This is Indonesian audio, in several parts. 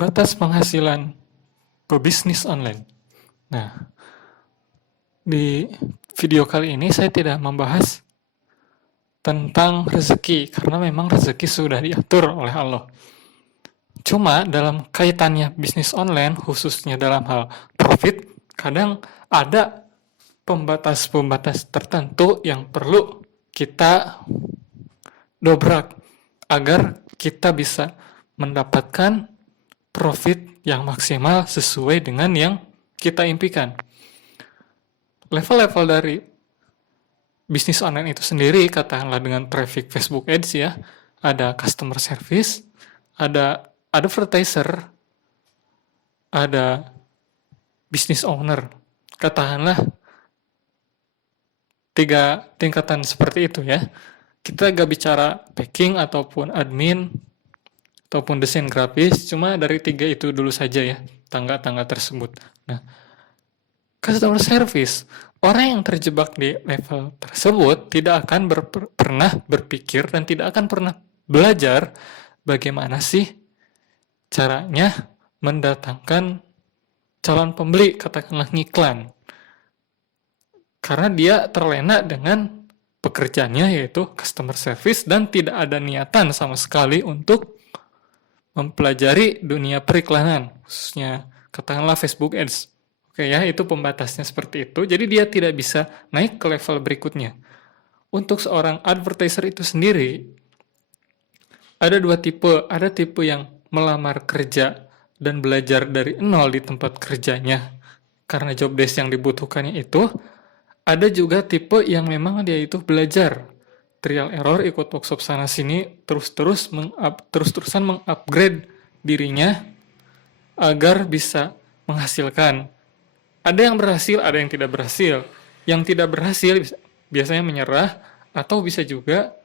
Batas penghasilan pebisnis online. Nah, di video kali ini saya tidak membahas tentang rezeki, karena memang rezeki sudah diatur oleh Allah. Cuma dalam kaitannya bisnis online, khususnya dalam hal profit, kadang ada pembatas-pembatas tertentu yang perlu kita dobrak agar kita bisa mendapatkan profit yang maksimal sesuai dengan yang kita impikan. Level-level dari bisnis online itu sendiri, katakanlah dengan traffic Facebook Ads ya, ada customer service, ada advertiser, ada business owner. Katakanlah 3 tingkatan seperti itu ya. Kita gak bicara packing ataupun admin ataupun desain grafis, cuma dari 3 itu dulu saja ya, tangga-tangga tersebut. Nah, customer service, orang yang terjebak di level tersebut tidak akan pernah berpikir dan tidak akan pernah belajar bagaimana sih caranya mendatangkan calon pembeli, katakanlah ngiklan. Karena dia terlena dengan pekerjaannya yaitu customer service dan tidak ada niatan sama sekali untuk mempelajari dunia periklanan, khususnya katakanlah Facebook Ads. Oke ya, itu pembatasnya seperti itu. Jadi dia tidak bisa naik ke level berikutnya. Untuk seorang advertiser itu sendiri, ada 2 tipe. Ada tipe yang melamar kerja dan belajar dari nol di tempat kerjanya karena job desk yang dibutuhkannya itu. Ada juga tipe yang memang dia itu belajar trial error, ikut workshop sana sini, terus-terusan mengupgrade dirinya agar bisa menghasilkan. Ada yang berhasil, ada yang tidak berhasil. Yang tidak berhasil biasanya menyerah atau bisa juga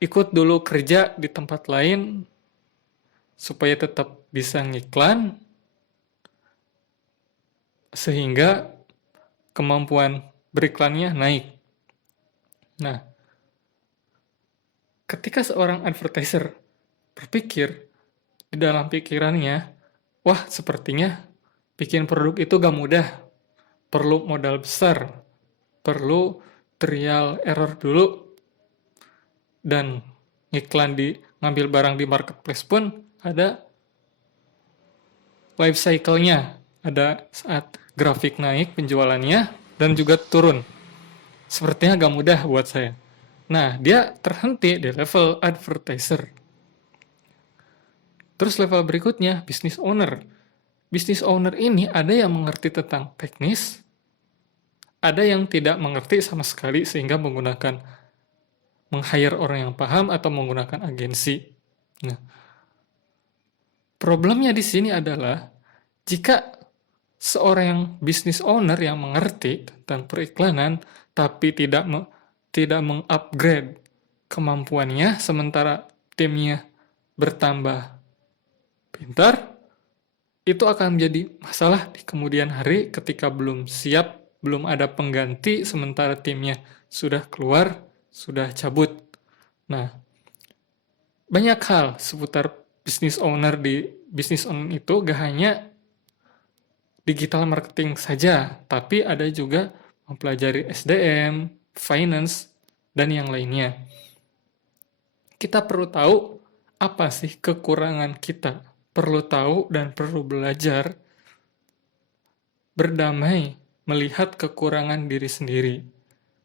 ikut dulu kerja di tempat lain supaya tetap bisa ngiklan sehingga kemampuan beriklannya naik. Nah, ketika seorang advertiser berpikir di dalam pikirannya, wah sepertinya bikin produk itu gak mudah, perlu modal besar, perlu trial error dulu, dan iklan di ngambil barang di marketplace pun ada life cycle-nya, ada saat grafik naik penjualannya dan juga turun. Sepertinya gak mudah buat saya. Nah, dia terhenti di level advertiser. Terus level berikutnya, business owner. Business owner ini ada yang mengerti tentang teknis, ada yang tidak mengerti sama sekali sehingga meng-hire orang yang paham atau menggunakan agensi. Nah, problemnya di sini adalah jika seorang business owner yang mengerti tentang periklanan tapi tidak mengupgrade kemampuannya sementara timnya bertambah pintar, itu akan menjadi masalah di kemudian hari ketika belum siap, belum ada pengganti sementara timnya sudah keluar, sudah cabut. Nah, banyak hal seputar business owner di business owner itu gak hanya digital marketing saja, tapi ada juga mempelajari SDM, finance, dan yang lainnya. Kita perlu tahu apa sih kekurangan kita. Perlu tahu dan perlu belajar berdamai melihat kekurangan diri sendiri.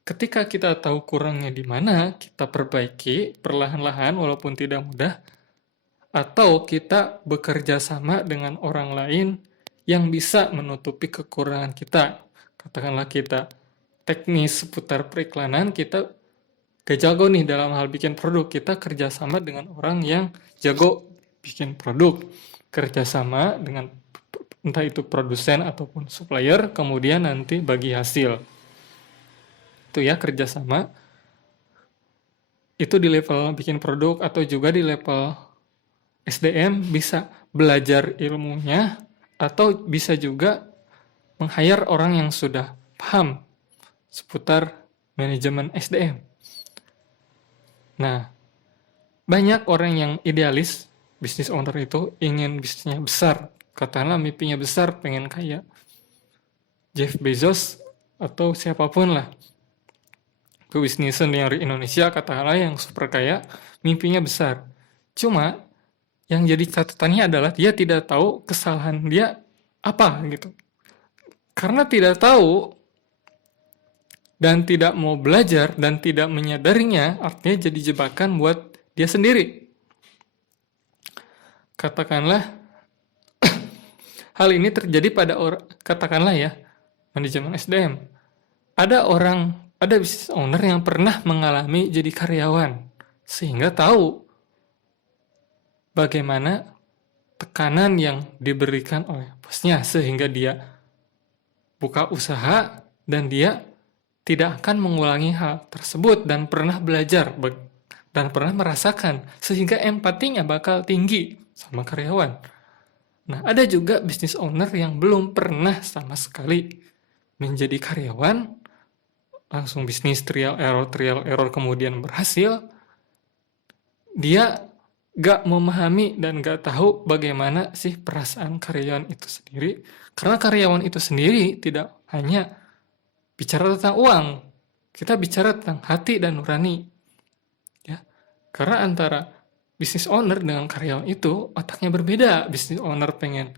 Ketika kita tahu kurangnya di mana, kita perbaiki perlahan-lahan walaupun tidak mudah, atau kita bekerja sama dengan orang lain yang bisa menutupi kekurangan kita. Katakanlah kita teknis seputar periklanan, kita gak jago nih dalam hal bikin produk, kita kerjasama dengan orang yang jago bikin produk, kerjasama dengan entah itu produsen ataupun supplier, kemudian nanti bagi hasil. Itu ya kerjasama. Itu di level bikin produk atau juga di level SDM bisa belajar ilmunya atau bisa juga meng-hire orang yang sudah paham seputar manajemen SDM. Nah, banyak orang yang idealis bisnis owner itu ingin bisnisnya besar, katakanlah mimpinya besar, pengen kaya Jeff Bezos atau siapapun lah, bisnisan yang di Indonesia katakanlah yang super kaya, mimpinya besar. Cuma yang jadi catatannya adalah dia tidak tahu kesalahan dia apa gitu. Karena tidak tahu dan tidak mau belajar dan tidak menyadarinya, artinya jadi jebakan buat dia sendiri. Katakanlah hal ini terjadi pada orang, katakanlah ya, manajemen SDM. Ada business owner yang pernah mengalami jadi karyawan, sehingga tahu bagaimana tekanan yang diberikan oleh bosnya, sehingga dia buka usaha dan dia tidak akan mengulangi hal tersebut dan pernah belajar dan pernah merasakan, sehingga empatinya bakal tinggi sama karyawan. Nah, ada juga business owner yang belum pernah sama sekali menjadi karyawan, langsung bisnis trial error kemudian berhasil. Dia gak memahami dan gak tahu bagaimana sih perasaan karyawan itu sendiri. Karena karyawan itu sendiri tidak hanya bicara tentang uang, kita bicara tentang hati dan nurani. Ya, karena antara business owner dengan karyawan itu otaknya berbeda. Business owner pengen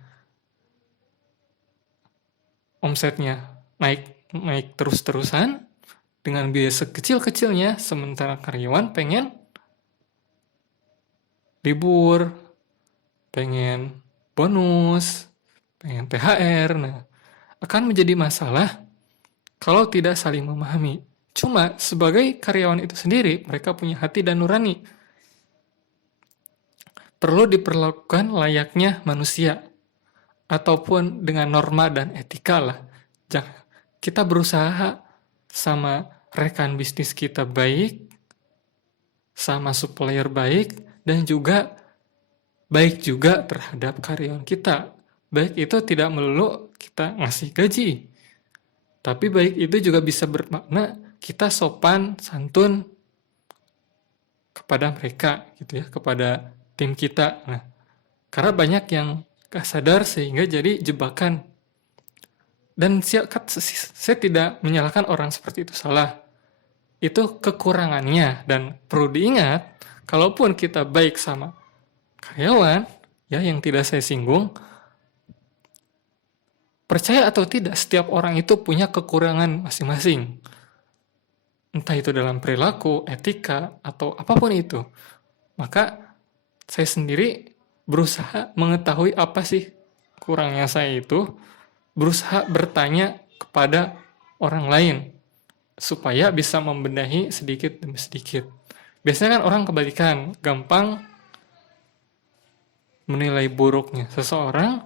omsetnya naik terus-terusan dengan biaya sekecil-kecilnya, sementara karyawan pengen libur, pengen bonus, pengen THR. Nah, akan menjadi masalah kalau tidak saling memahami. Cuma sebagai karyawan itu sendiri, mereka punya hati dan nurani. Perlu diperlakukan layaknya manusia, ataupun dengan norma dan etika lah. Kita berusaha sama rekan bisnis kita baik, sama supplier baik, dan juga baik juga terhadap karyawan kita. Baik itu tidak melulu kita ngasih gaji, tapi baik itu juga bisa bermakna kita sopan, santun kepada mereka gitu ya, kepada tim kita. Nah, karena banyak yang gak sadar sehingga jadi jebakan. Dan saya tidak menyalahkan orang seperti itu salah. Itu kekurangannya, dan perlu diingat, kalaupun kita baik sama karyawan, ya yang tidak saya singgung, percaya atau tidak, setiap orang itu punya kekurangan masing-masing. Entah itu dalam perilaku, etika, atau apapun itu. Maka saya sendiri berusaha mengetahui apa sih kurangnya saya itu, berusaha bertanya kepada orang lain supaya bisa membenahi sedikit demi sedikit. Biasanya kan orang kebalikan, gampang menilai buruknya seseorang,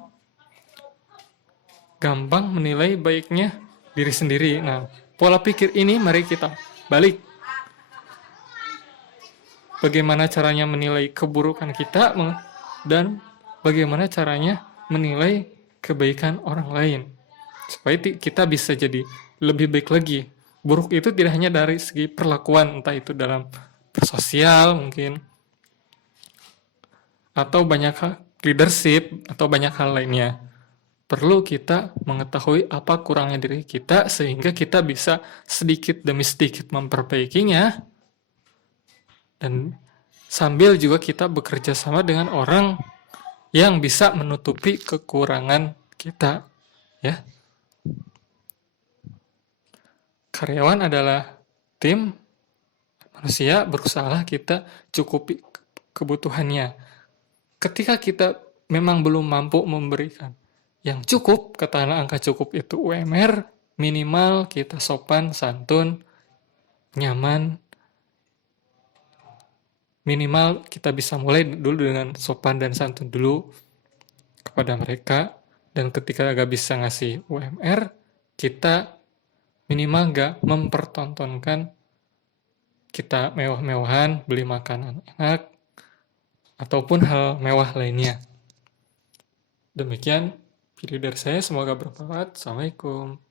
gampang menilai baiknya diri sendiri. Nah, pola pikir ini mari kita balik. Bagaimana caranya menilai keburukan kita dan bagaimana caranya menilai kebaikan orang lain. Supaya kita bisa jadi lebih baik lagi. Buruk itu tidak hanya dari segi perlakuan, entah itu dalam bersosial mungkin, atau banyak hal, leadership, atau banyak hal lainnya. Perlu kita mengetahui apa kurangnya diri kita, sehingga kita bisa sedikit demi sedikit memperbaikinya, dan sambil juga kita bekerja sama dengan orang yang bisa menutupi kekurangan kita, ya. Karyawan adalah tim manusia, berusaha kita cukupi kebutuhannya. Ketika kita memang belum mampu memberikan yang cukup, katakanlah angka cukup itu UMR, minimal kita sopan, santun, nyaman. Minimal kita bisa mulai dulu dengan sopan dan santun dulu kepada mereka. Dan ketika gak bisa ngasih UMR, kita minimal gak mempertontonkan kita mewah-mewahan, beli makanan enak, ataupun hal mewah lainnya. Demikian video dari saya, semoga bermanfaat. Assalamualaikum.